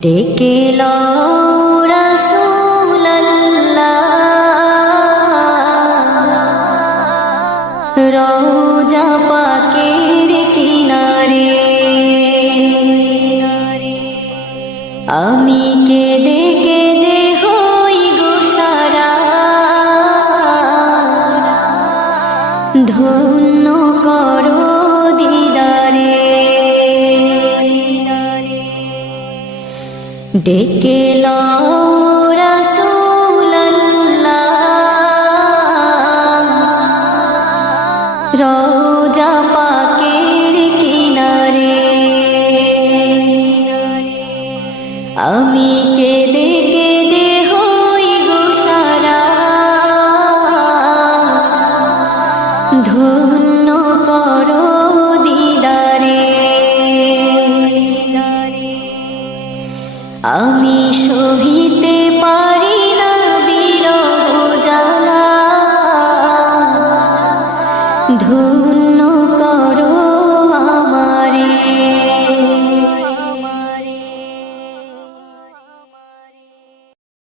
ডেকে লও রাসূলুল্লাহ রওজা পাকের কিনারে, আমি কেঁদে কেঁদে হই গো সারা, ধন্য করো দিদারে। ডেকে লও রাসূলুল্লাহ রওজা পাকের কিনারে, আমি কেঁদে কেঁদে হই গো সারা, ধন্য করো দিদারে। আমি সহিতে পারি না বিরহ জ্বালা, ধন্য করো